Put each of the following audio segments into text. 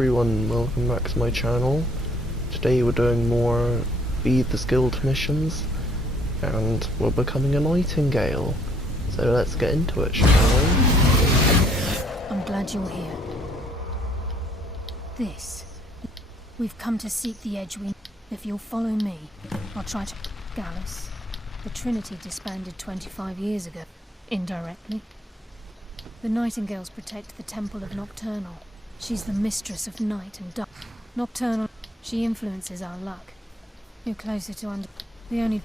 everyone, welcome back to my channel. Today we're doing more Feed the Skilled missions, and we're becoming a nightingale. So let's get into it, shall we? I'm glad you're here. We've come to seek the edge we... If you'll follow me, I'll try to... Gallus. The Trinity disbanded 25 years ago, indirectly. The Nightingales protect the Temple of Nocturnal. She's the mistress of night and dark. Nocturnal, she influences our luck. You're closer to the only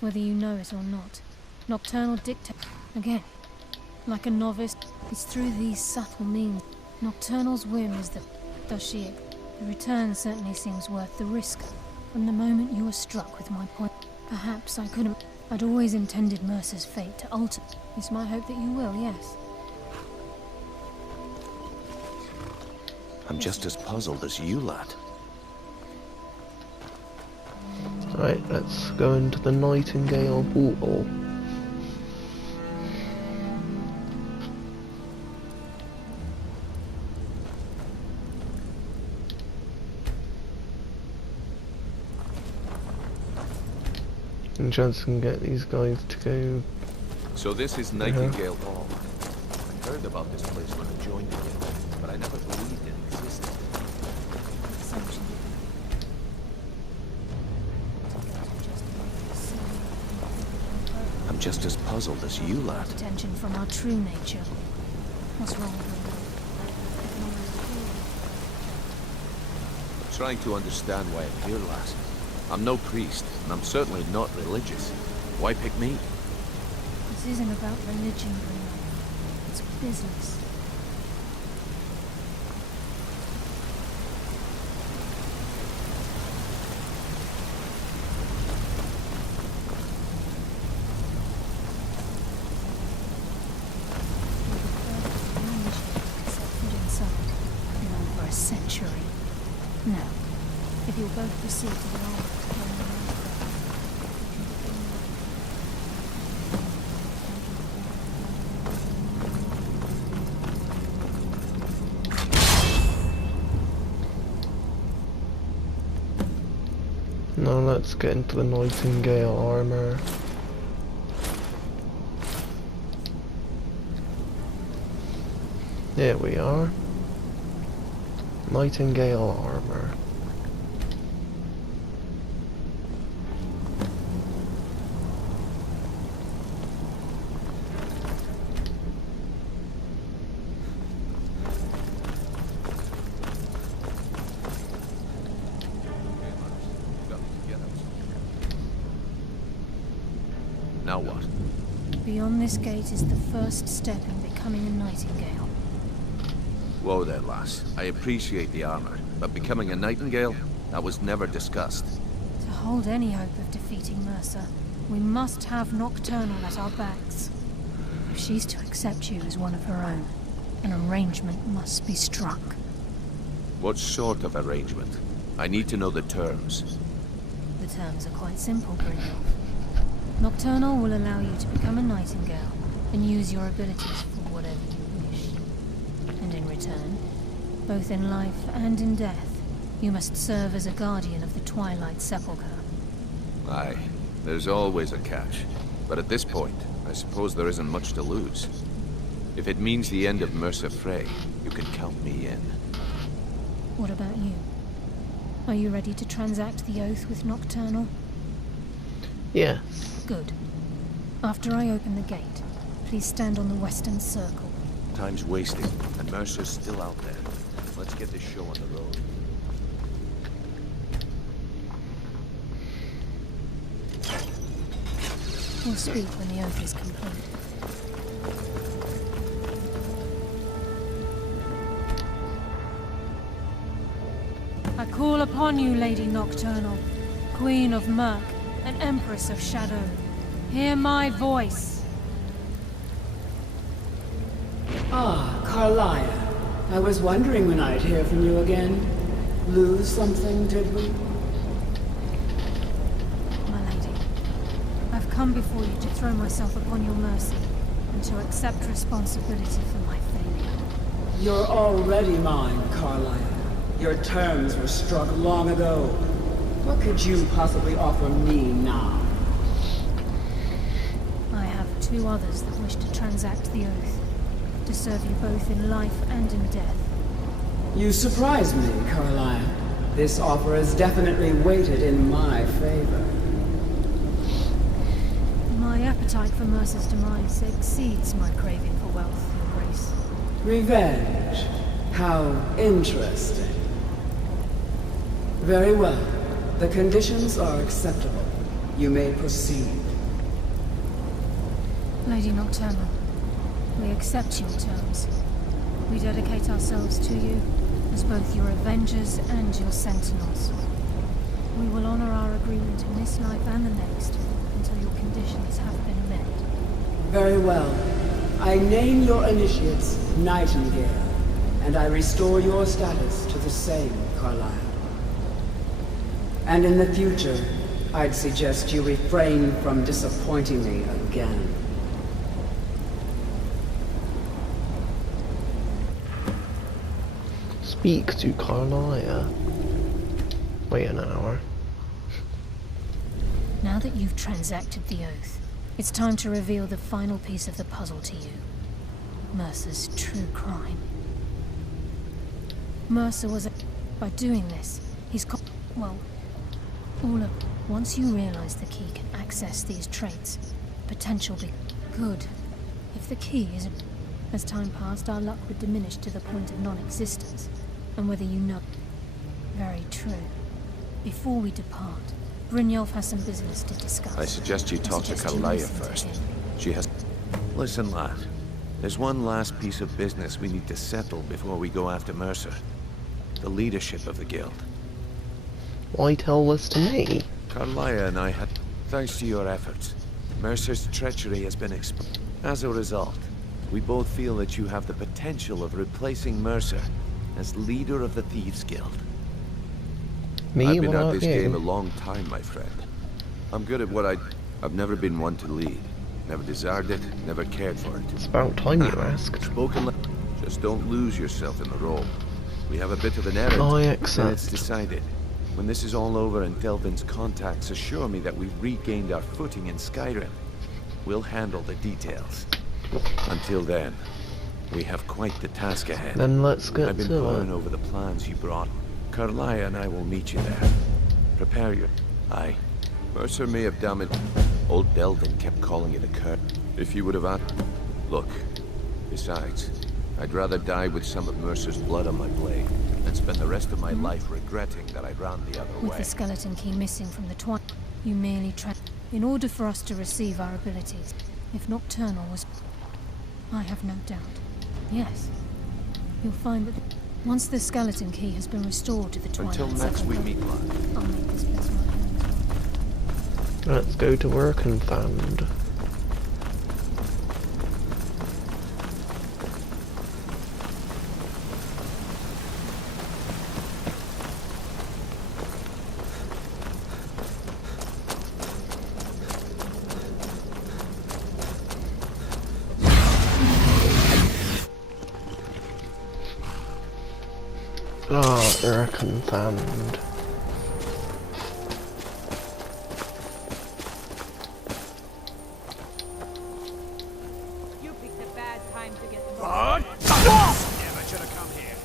whether you know it or not. Nocturnal dictate... Again, like a novice, it's through these subtle means. Nocturnal's whim is the... Does she... The return certainly seems worth the risk. From the moment you were struck with my point, perhaps I couldn't... I'd always intended Mercer's fate to alter. It's my hope that you will, yes. I'm just as puzzled as you, lad. Right, let's go into the Nightingale portal. And chance can get these guys to go. So this is Nightingale Hall. I heard about this place when I joined it, but I never believed it existed. I'm just as puzzled as you, lad. Attention from our true nature. What's wrong with I'm trying to understand why I'm here, lad. I'm no priest, and I'm certainly not religious. Why pick me? This isn't about religion, Bruno. It's business. For a century. Now, if you'll both proceed to the altar. Now let's get into the Nightingale armor. There we are. Nightingale armor. Now what? Beyond this gate is the first step in becoming a Nightingale. Whoa there, lass. I appreciate the armor, but becoming a Nightingale? That was never discussed. To hold any hope of defeating Mercer, we must have Nocturnal at our backs. If she's to accept you as one of her own, an arrangement must be struck. What sort of arrangement? I need to know the terms. The terms are quite simple, Bruno. Nocturnal will allow you to become a Nightingale and use your abilities for whatever you wish. And in return, both in life and in death, you must serve as a guardian of the Twilight Sepulchre. Aye, there's always a catch. But at this point, I suppose there isn't much to lose. If it means the end of MERCER FREY, you can count me in. What about you? Are you ready to transact the oath with Nocturnal? Yes. Good. After I open the gate, please stand on the western circle. Time's wasting, and Mercer's still out there. Let's get this show on the road. We'll speak when the oath is complete. I call upon you, Lady Nocturnal, Queen of Murk, and Empress of Shadow. Hear my voice. Ah, Carlia. I was wondering when I'd hear from you again. Lose something, did we? My lady, I've come before you to throw myself upon your mercy, and to accept responsibility for my failure. You're already mine, Carlia. Your terms were struck long ago. What could you possibly offer me now? I have two others that wish to transact the oath, to serve you both in life and in death. You surprise me, Carlisle. This offer is definitely weighted in my favor. My appetite for Mercer's demise exceeds my craving for wealth, Your Grace. Revenge. How interesting. Very well. The conditions are acceptable. You may proceed. Lady Nocturnal, we accept your terms. We dedicate ourselves to you as both your avengers and your sentinels. We will honor our agreement in this life and the next until your conditions have been met. Very well. I name your initiates Nightingale, and I restore your status to the same, Carlisle. And in the future, I'd suggest you refrain from disappointing me again. Speak to Carlisle. Wait an hour. Now that you've transacted the oath, it's time to reveal the final piece of the puzzle to you. Mercer's true crime. Mercer was by doing this, he's well, all of... Once you realize the key can access these traits, potential be good. If the key is... As time passed, our luck would diminish to the point of non-existence. And whether you know... Very true. Before we depart, Brynjolf has some business to discuss. I suggest you talk to Carlisle first. She has... Listen, lad. There's one last piece of business we need to settle before we go after Mercer. The leadership of the guild. Why tell this to me? Carlisle and I had... Thanks to your efforts, Mercer's treachery has been exposed. As a result, we both feel that you have the potential of replacing Mercer as leader of the Thieves Guild. Me? I've been What at about this you? game a long time, my friend. I'm good at what I've never been one to lead. Never desired it, never cared for it. It's about time you asked. Just don't lose yourself in the role. We have a bit of an errand, I and it's accept. decided. When this is all over and Delvin's contacts assure me that we've regained our footing in Skyrim, we'll handle the details. Until then, we have quite the task ahead. Then let's get I've been to poring it. over the plans you brought. Carlisle and I will meet you there. Prepare your... Aye. Mercer may have damaged... Old Delvin kept calling it a curse. If you would have asked... Look. Besides, I'd rather die with some of Mercer's blood on my blade than spend the rest of my life regretting that I ran the other With way. the skeleton key missing from the twine, you merely in order for us to receive our abilities, if Nocturnal was... I have no doubt. Yes. You'll find that once the skeleton key has been restored to the Twilight Until next we Settlement, meet, lad. I'll make this place my home as well. Let's go to work and found. Ah, Urk and found. You picked a bad time to get the Never should have come here.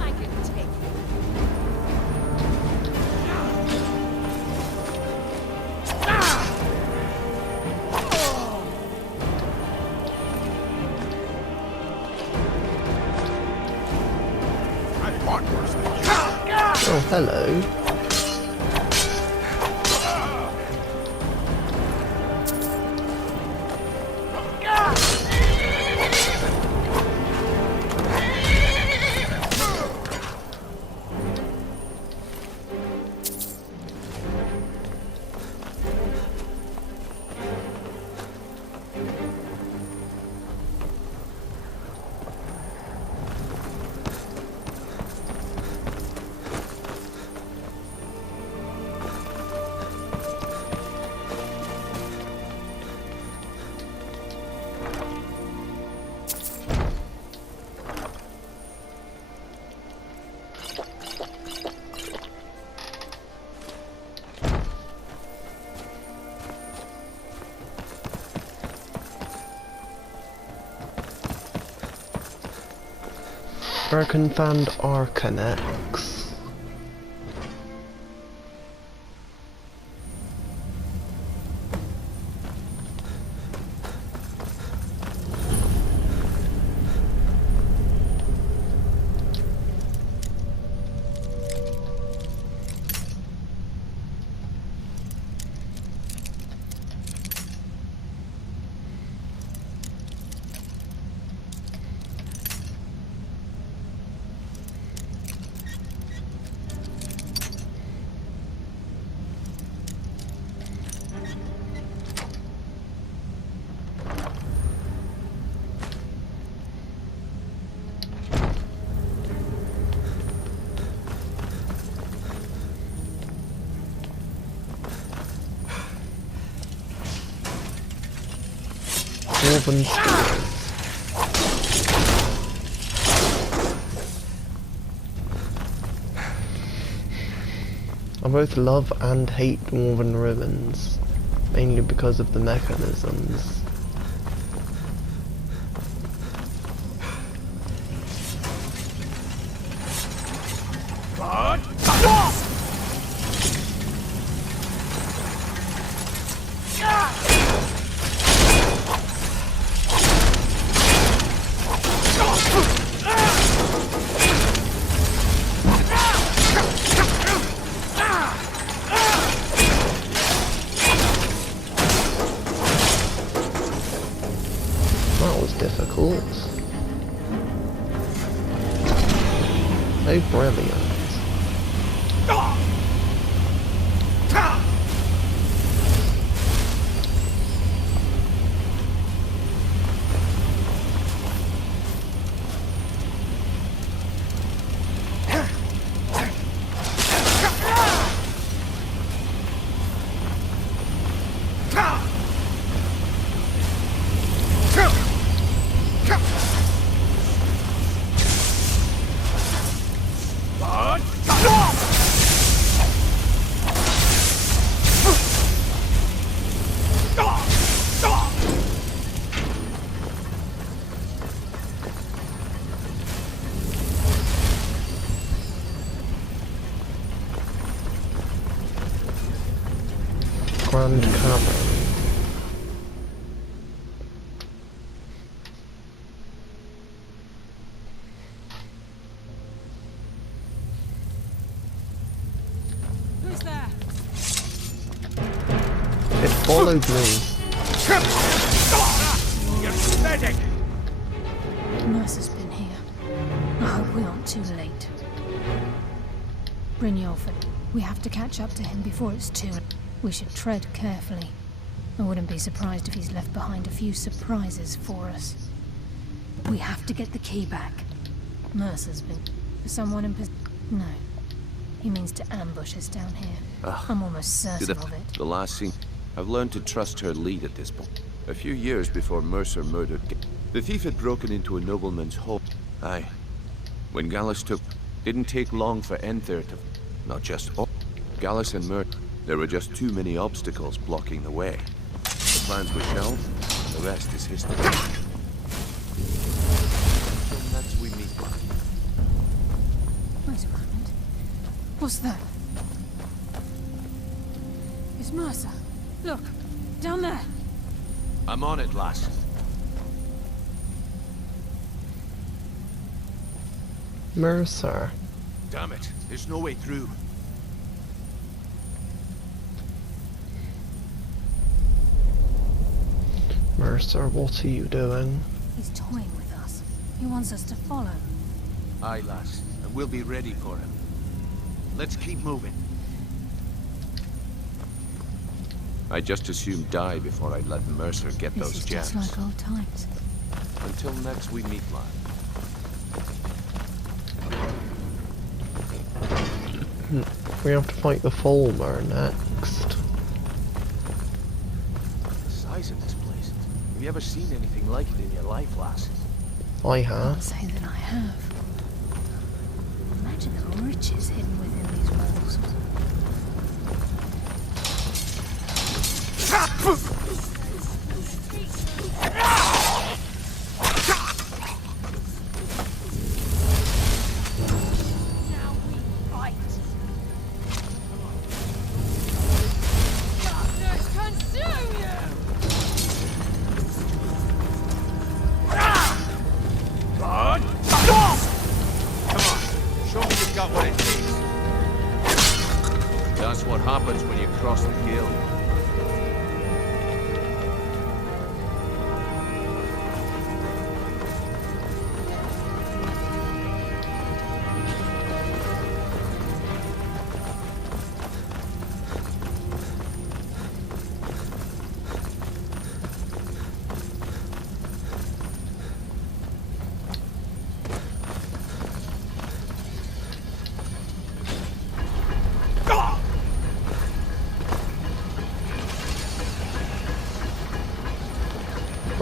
I can take it. Oh, hello. Arcanfand Arcanex. Dwarven spears. I both love and hate Dwarven ribbons, mainly because of the mechanisms. That was difficult. So brilliant. Grand Cavern. Who's there? It followed me. You're pathetic! Mercer's been here. I hope we aren't too late. Brynjolfur, we have to catch up to him before it's too late. We should tread carefully. I wouldn't be surprised if he's left behind a few surprises for us. We have to get the key back. Mercer's been... For someone in No. He means to ambush us down here. I'm almost certain of it. The last scene. I've learned to trust her lead at this point. A few years before Mercer murdered... The thief had broken into a nobleman's home. Aye. When Gallus took... Didn't take long for Enther to... Not just... Gallus and Mercer... There were just too many obstacles blocking the way. The plans were shelved, the rest is history. And that's we meet. Wait a moment. What's that? It's Mercer. Look, down there. I'm on it, lass. Mercer. Damn it, there's no way through. Mercer, what are you doing? He's toying with us. He wants us to follow. Aye, lass, and we'll be ready for him. Let's keep moving. I'd just as soon die before I'd let Mercer get This those is gems. just like old times. Until next we meet, lad. We have to fight the Fulmer next. The size of this place. Have you ever seen anything like it in your life, lass? I I'd have. say that I have. Imagine the riches hidden within these walls.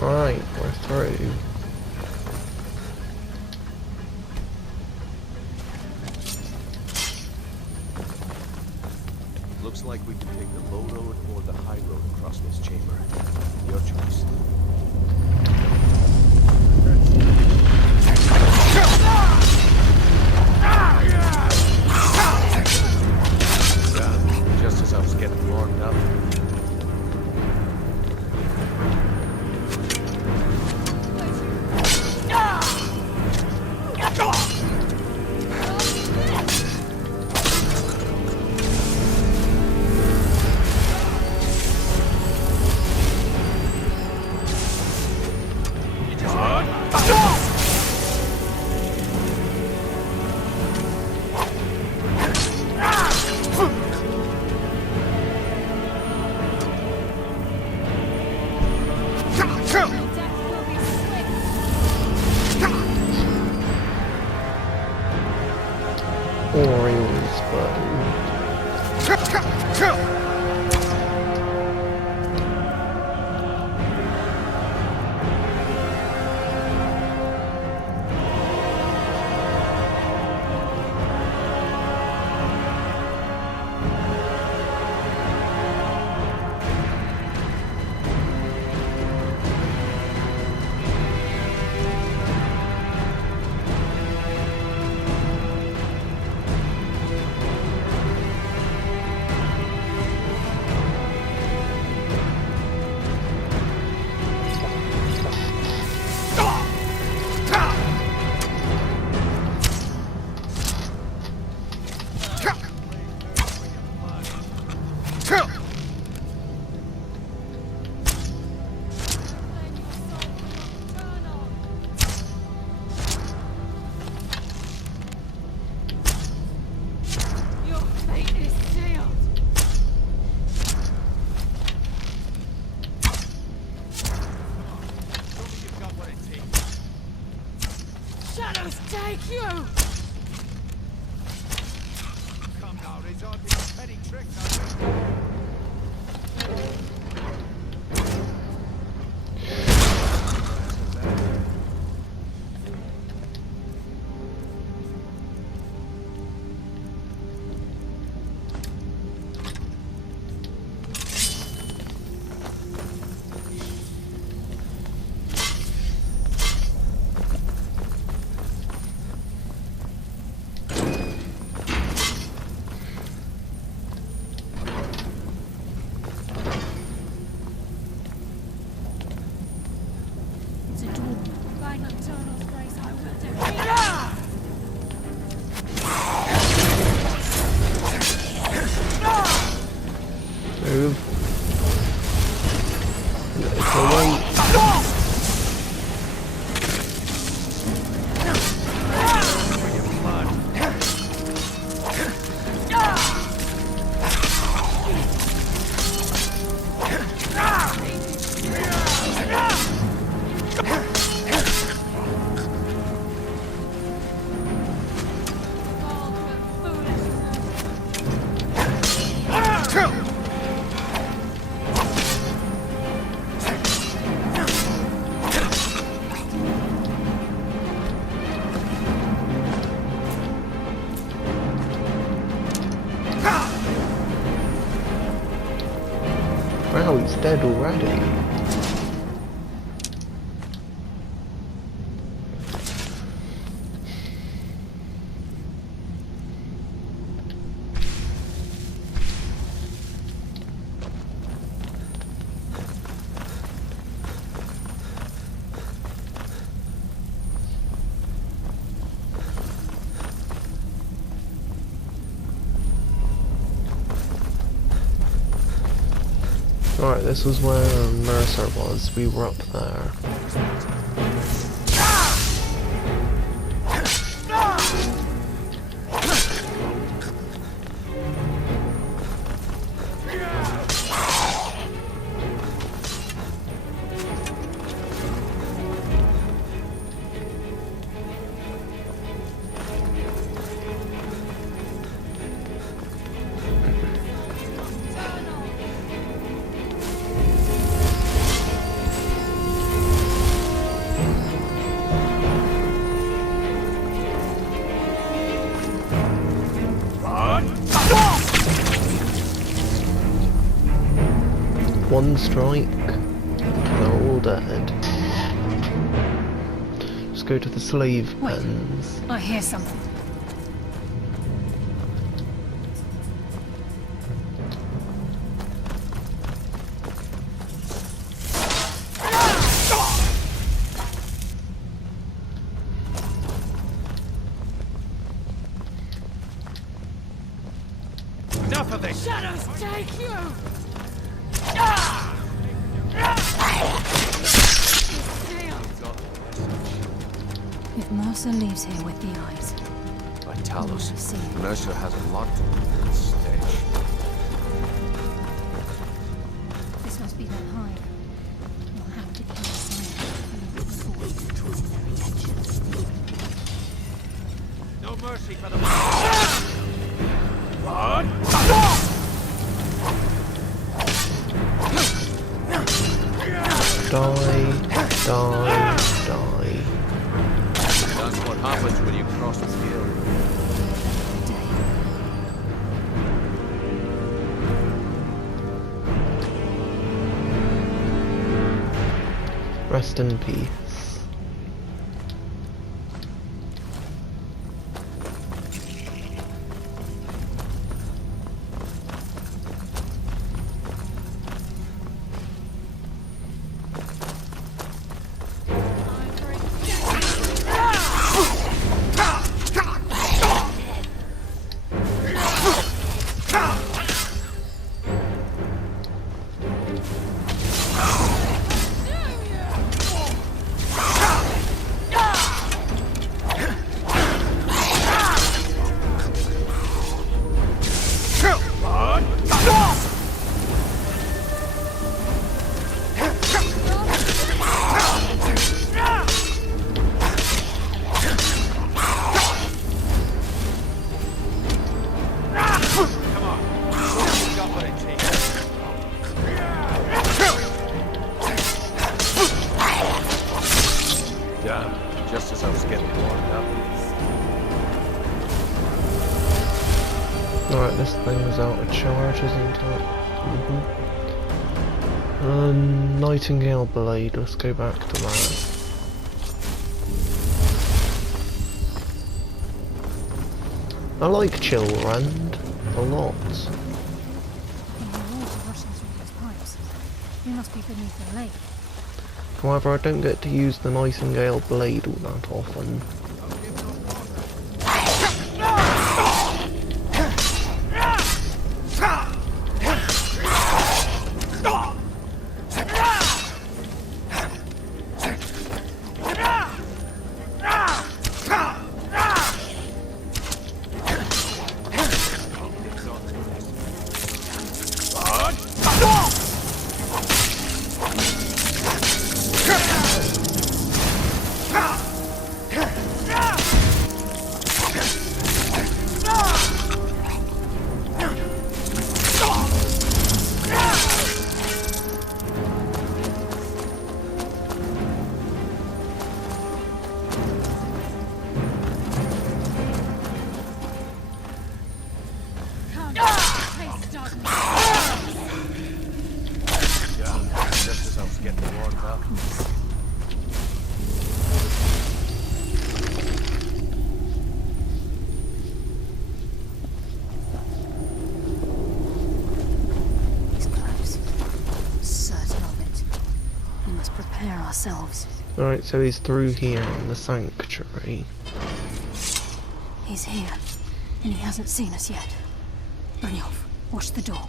Right, we're through. Looks like we can take the low road or the high road across this chamber. Your choice. Just as I was getting warmed up. Orange button. Your fate is sealed. Shadows take you! Come now, resort to your petty tricks. It's a door. By Nocturnal's grace, I will defeat Move. It's away. all the foolishness. Wow, he's dead already. Alright, this was where Mercer was. We were up there. One strike, they're all dead. Just go to the slave Wait. pens. I hear something. Enough of this! Shadows take you! If Mercer leaves here with the eyes, By Talos, see. Mercer has a lot to do with this stench. This must be their hive. We'll have to kill some before causing their attention. No mercy for the Die. That's what happens when you cross the scale. Rest in peace. Damn, just as I was getting warmed up. Alright, this thing is out of charge, isn't it? Nightingale blade, let's go back to that. I like Chill Rend a lot. And the walls are rushing through these pipes. We must be beneath the lake. However, I don't get to use the Nightingale blade all that often. Just as I was getting warmed up. He's close. Certain of it. We must prepare ourselves. Alright, so he's through here in the sanctuary. He's here, and he hasn't seen us yet. Brynjolf, watch the door.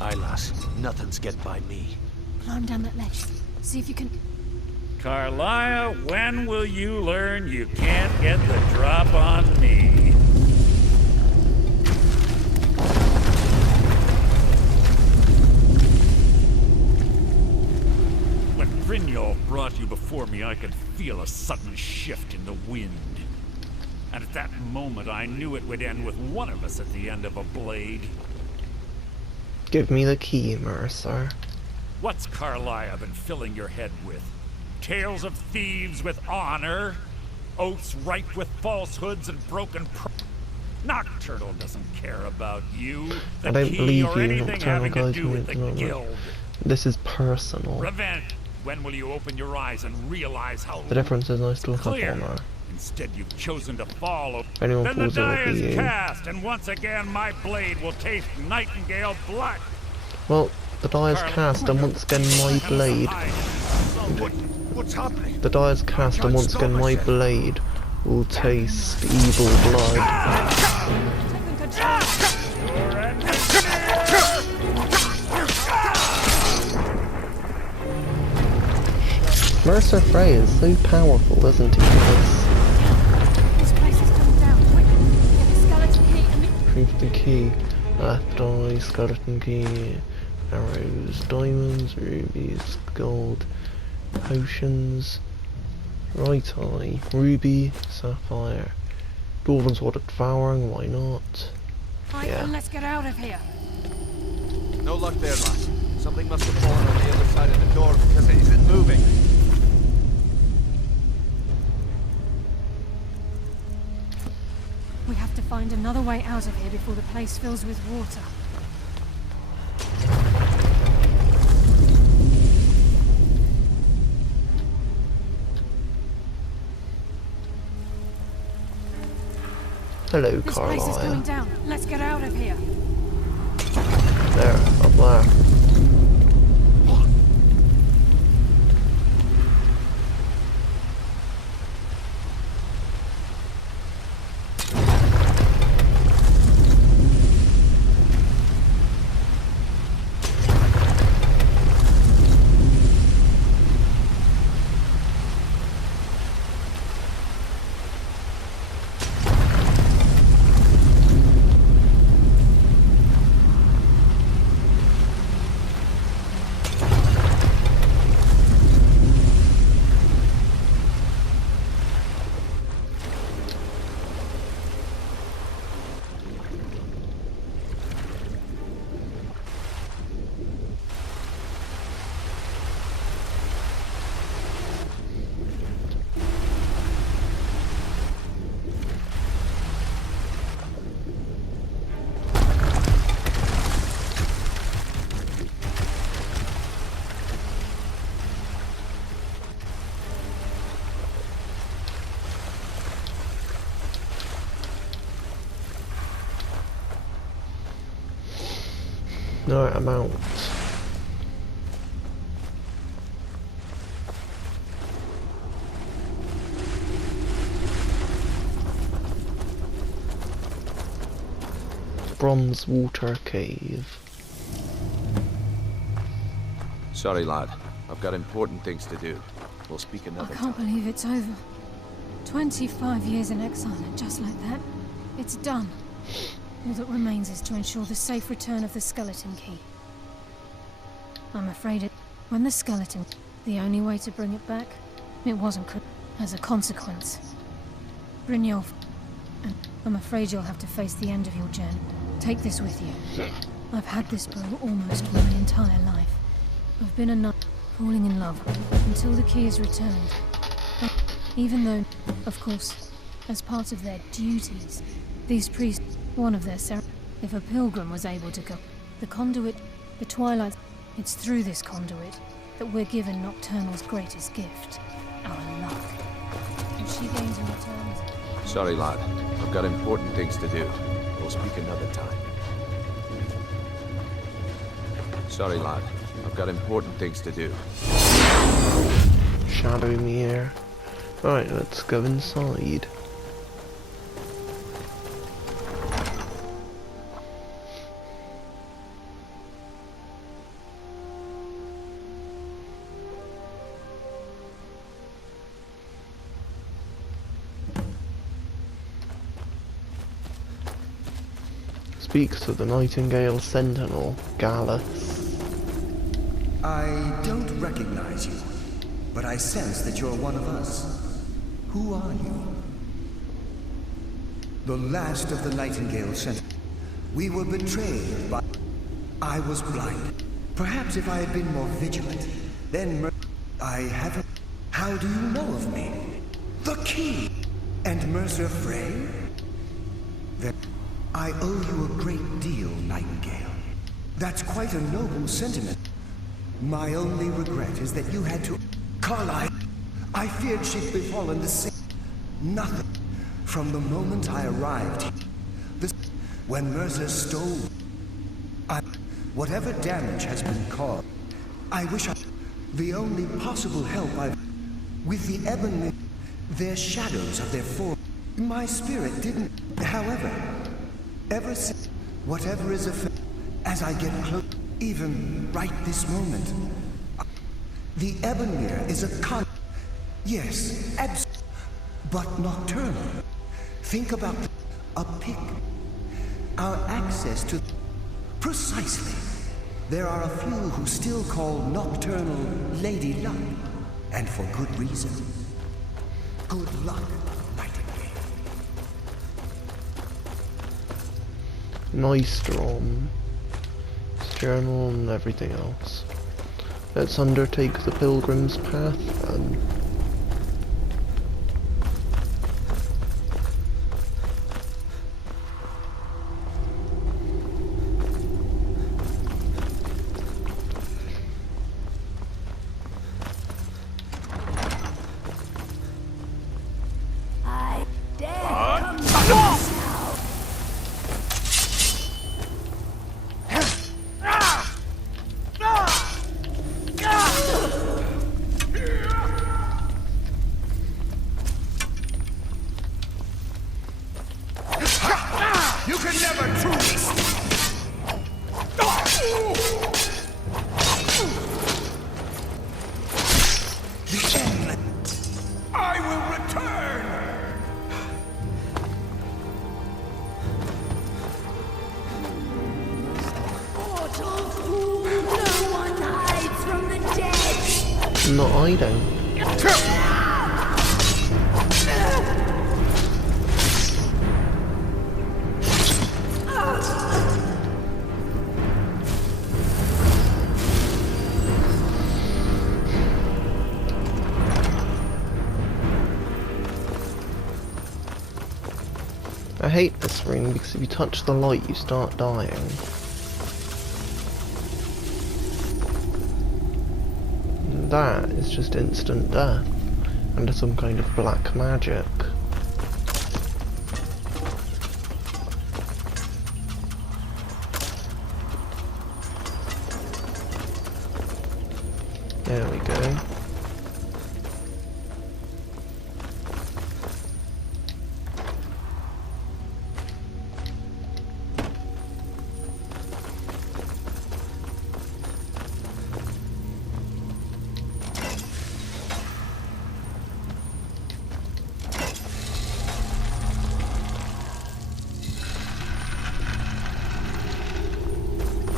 Aye, lass. Nothing's get by me. Climb down that ledge. See if you can... Carlia, when will you learn you can't get the drop on me? When Brynjolf brought you before me, I could feel a sudden shift in the wind. And at that moment, I knew it would end with one of us at the end of a blade. Give me the key, Mercer. What's Carlia been filling your head with? Tales of thieves with honor? Oaths ripe with falsehoods and broken Nocturnal doesn't care about you, the I don't key, believe or you, anything Nocturnal having to guys. do with the guild. This is personal. Revenge. When will you open your eyes and realize how The difference is I still have clear? honor. Instead, you've chosen to follow. If anyone Then the falls, it'll die be is you. cast, and once again my blade will taste nightingale blood. Well, the die is cast, and once again my blade. What's happening? The die is cast, and once again my blade will taste evil blood. Taking control. Mercer FREY is so powerful, isn't he? This place is coming down. Quick, get the skeleton key and Retrieve the key. Left eye, skeleton key, arrows, diamonds, rubies, gold, potions. Right eye, ruby, sapphire. Dwarven sword of devouring, why not? Right, Yeah. and let's get out of here. No luck there, lad. Something must have fallen on the other side of the door because it isn't moving. We have to find another way out of here before the place fills with water. Hello, This place is coming Carlisle. down. Let's get out of here. There, up there. No, I'm out. Bronze water cave. Sorry, lad. I've got important things to do. We'll speak I another can't time. believe it's over. 25 years in exile, and just like that, it's done. All that remains is to ensure the safe return of the skeleton key. I'm afraid when the skeleton, the only way to bring it back, it wasn't as a consequence. Brynjolf, and I'm afraid you'll have to face the end of your journey. Take this with you. I've had this bow almost my entire life. I've been a knight, falling in love, until the key is returned. And even though, of course, as part of their duties, these priests, one of their ceremonies, if a pilgrim was able to go, the conduit, the twilight, it's through this conduit that we're given Nocturnal's greatest gift, our luck. And she gains in return. Sorry, lad. I've got important things to do. We'll speak another time. Sorry, lad. I've got important things to do. Shadow mirror. Right, let's go inside. Speaks to the Nightingale Sentinel, Gallus. I don't recognize you, but I sense that you're one of us. Who are you? The last of the Nightingale Sentinel. We were betrayed by... I was blind. Perhaps if I had been more vigilant, then I haven't... How do you know of me? The key! And MERCER FREY? I owe you a great deal, Nightingale. That's quite a noble sentiment. My only regret is that you had to... Carlyle, I feared she'd befallen the same... Nothing. From the moment I arrived here, when MERCER stole... Whatever damage has been caused, I wish I... The only possible help I've... With the ebony... They're shadows of their form. My spirit didn't... However, ever since... Whatever is affected... As I get close... Even right this moment... The Ebonmere is a con... Yes, but nocturnal. Think about a pick. Our access to... Precisely. There are a few who still call nocturnal Lady Luck. And for good reason. Good luck, Nightingale. Nice Storm. Journal and everything else. Let's undertake the Pilgrim's Path then. Not hiding. I hate this ring because if you touch the light you start dying. And that is just instant death under some kind of black magic. There we go.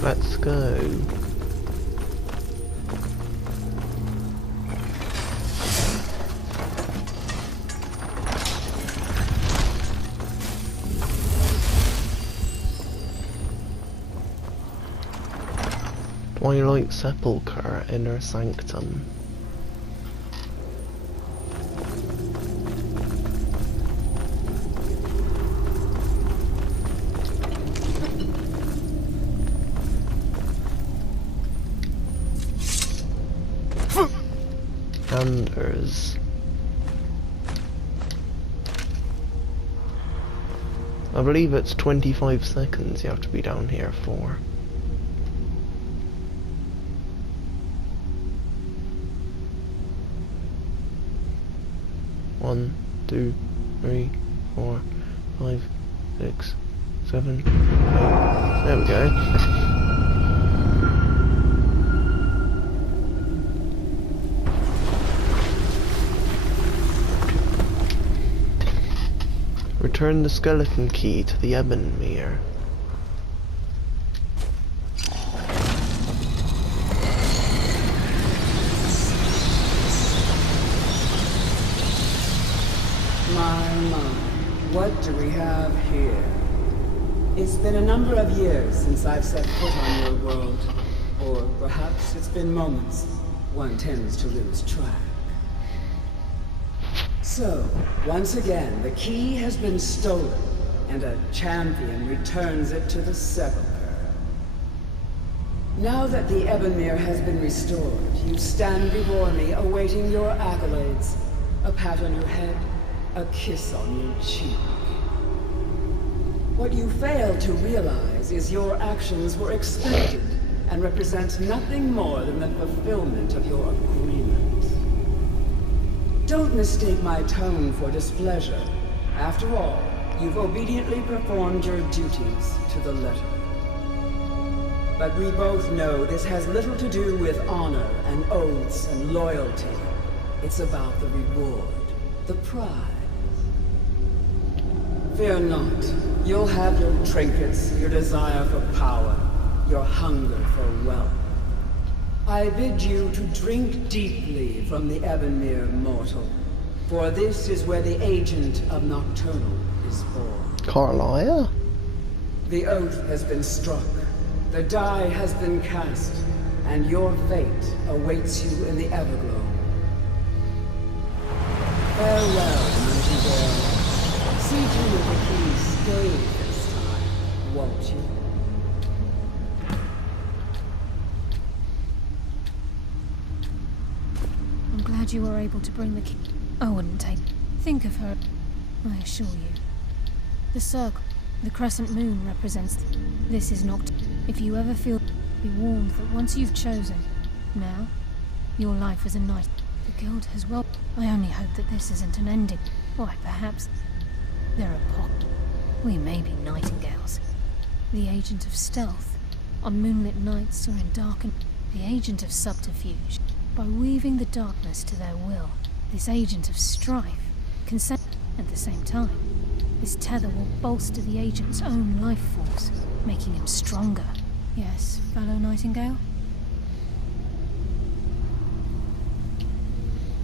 Let's go. Twilight Sepulchre, Inner Sanctum. Anders. I believe it's 25 seconds you have to be down here for. One, 2, 3, 4, 5, 6, 7, 8. There we go. Return the skeleton key to the Ebonmere. My, what do we have here? It's been a number of years since I've set foot on your world. Or perhaps it's been moments. One tends to lose track. So, once again, the key has been stolen. and a champion returns it to the sepulchre. Now that the Ebonmere has been restored, you stand before me awaiting your accolades. A pat on your head, a kiss on your cheek. What you fail to realize is your actions were expected and represent nothing more than the fulfillment of your agreement. Don't mistake my tone for displeasure. After all, you've obediently performed your duties to the letter. But we both know this has little to do with honor and oaths and loyalty. It's about the reward, the prize. Fear not. You'll have your trinkets, your desire for power, your hunger for wealth. I bid you to drink deeply from the Ebonmere mortal, for this is where the agent of Nocturnal is born. Carlisle? The oath has been struck, the die has been cast, and your fate awaits you in the Everglow. Farewell, Nightingale. See to it the keys stay this time, won't you? I'm glad you were able to bring the key. I wouldn't take. Think of her. I assure you. The circle, the crescent moon represents. This is not. If you ever feel, be warned that once you've chosen, now, your life as a knight, the guild has well. I only hope that this isn't an ending. Why, perhaps there are we may be nightingales. The agent of stealth, on moonlit nights or in darkened. The agent of subterfuge, by weaving the darkness to their will. This agent of strife, consent. At the same time, this tether will bolster the agent's own life force, making him stronger. Yes, fellow Nightingale?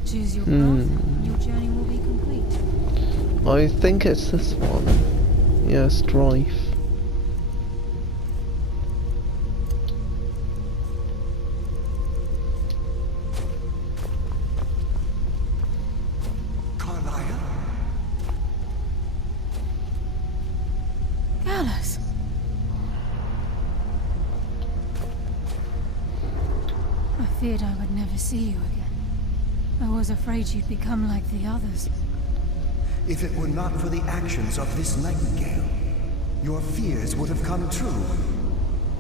Choose your path, and your journey will be complete. I think it's this one. Yeah, strife. Carlisle? Gallus! I feared I would never see you again. I was afraid you'd become like the others. If it were not for the actions of this nightingale, your fears would have come true.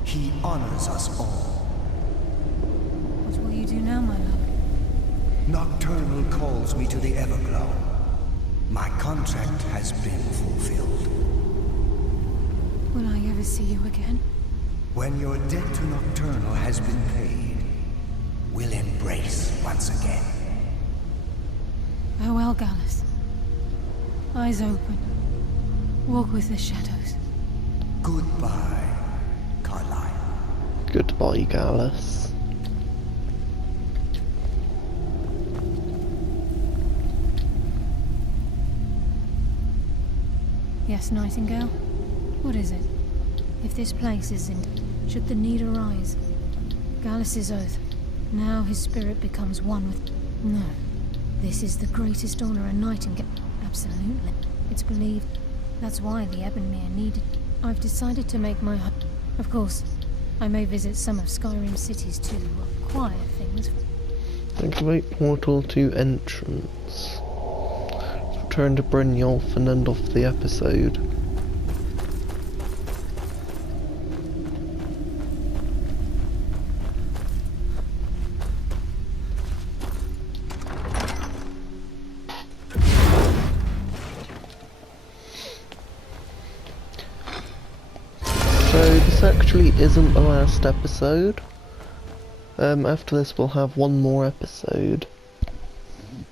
He honors us all. What will you do now, my love? Nocturnal calls me to the Everglow. My contract has been fulfilled. Will I ever see you again? When your debt to Nocturnal has been paid, we'll embrace once again. Farewell, Gallus. Eyes open. Walk with the shadows. Goodbye, Carlisle. Goodbye, Gallus. Yes, Nightingale? What is it? If this place is in... should the need arise? Gallus's oath. Now his spirit becomes one with... No. This is the greatest honor a Nightingale... Absolutely. It's believed. That's why the Ebonmere needed... I've decided to make my... Of course, I may visit some of Skyrim cities to acquire things. Activate portal to entrance. Return to Brynjolf and end off the episode. So this actually isn't the last episode. After this we'll have one more episode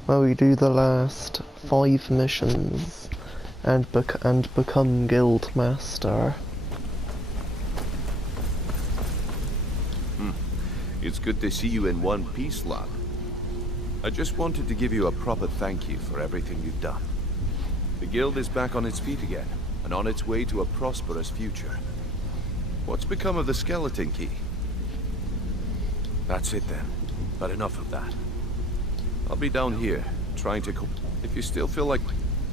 where we do the last 5 missions and become guild master. It's good to see you in one piece, lad. I just wanted to give you a proper thank you for everything you've done. The guild is back on its feet again, and on its way to a prosperous future. What's become of the skeleton key? That's it then. But enough of that. I'll be down here, trying to if you still feel like...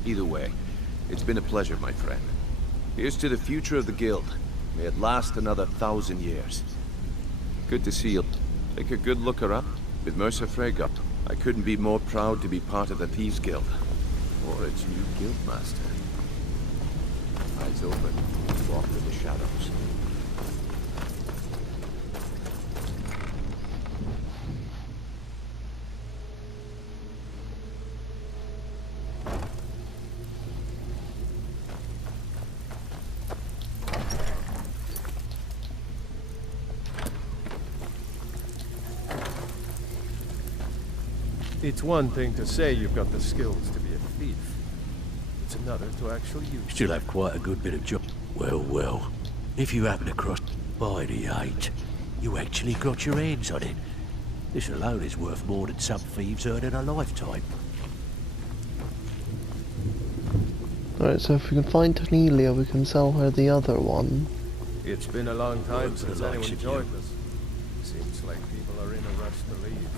Either way, it's been a pleasure, my friend. Here's to the future of the guild. May it last another 1,000 years. Good to see you. Take a good look around. With Mercer FREY, I couldn't be more proud to be part of the Thieves Guild. Or its new guildmaster. Eyes open. Walk through the shadows. It's one thing to say you've got the skills to be a thief. It's another to actually use them. Still have quite a good bit of job. Well, well. If you happen across by the 8, you actually got your hands on it. This alone is worth more than some thieves earn in a lifetime. Alright, so if we can find Tanelia, we can sell her the other one. It's been a long time Well, for the since likes anyone of joined you. us. Seems like people are in a rush to leave.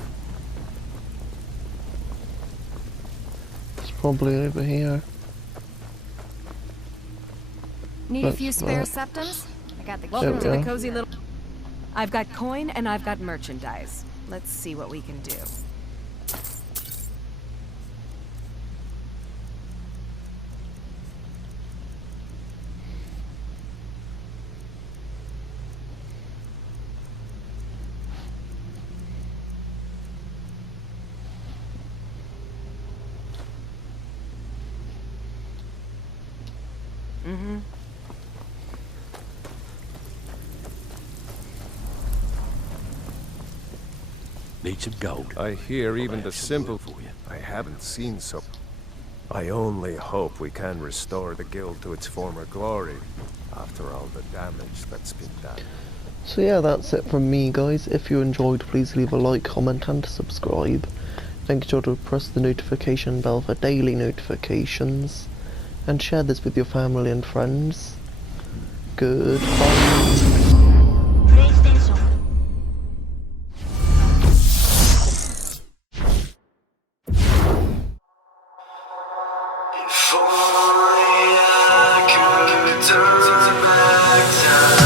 It's probably over here. Need a That's few spare right. septums? I got the Welcome key. to the to cozy little... I've got coin and I've got merchandise. Let's see what we can do. Mm-hmm. Need some gold. I hear even have the some simple... work for you. I haven't seen so... I only hope we can restore the guild to its former glory, after all the damage that's been done. So yeah, that's it from me, guys. If you enjoyed, please leave a like, comment and subscribe. Make sure to press the notification bell for daily notifications. And share this with your family and friends. Goodbye. If only I could turn back time.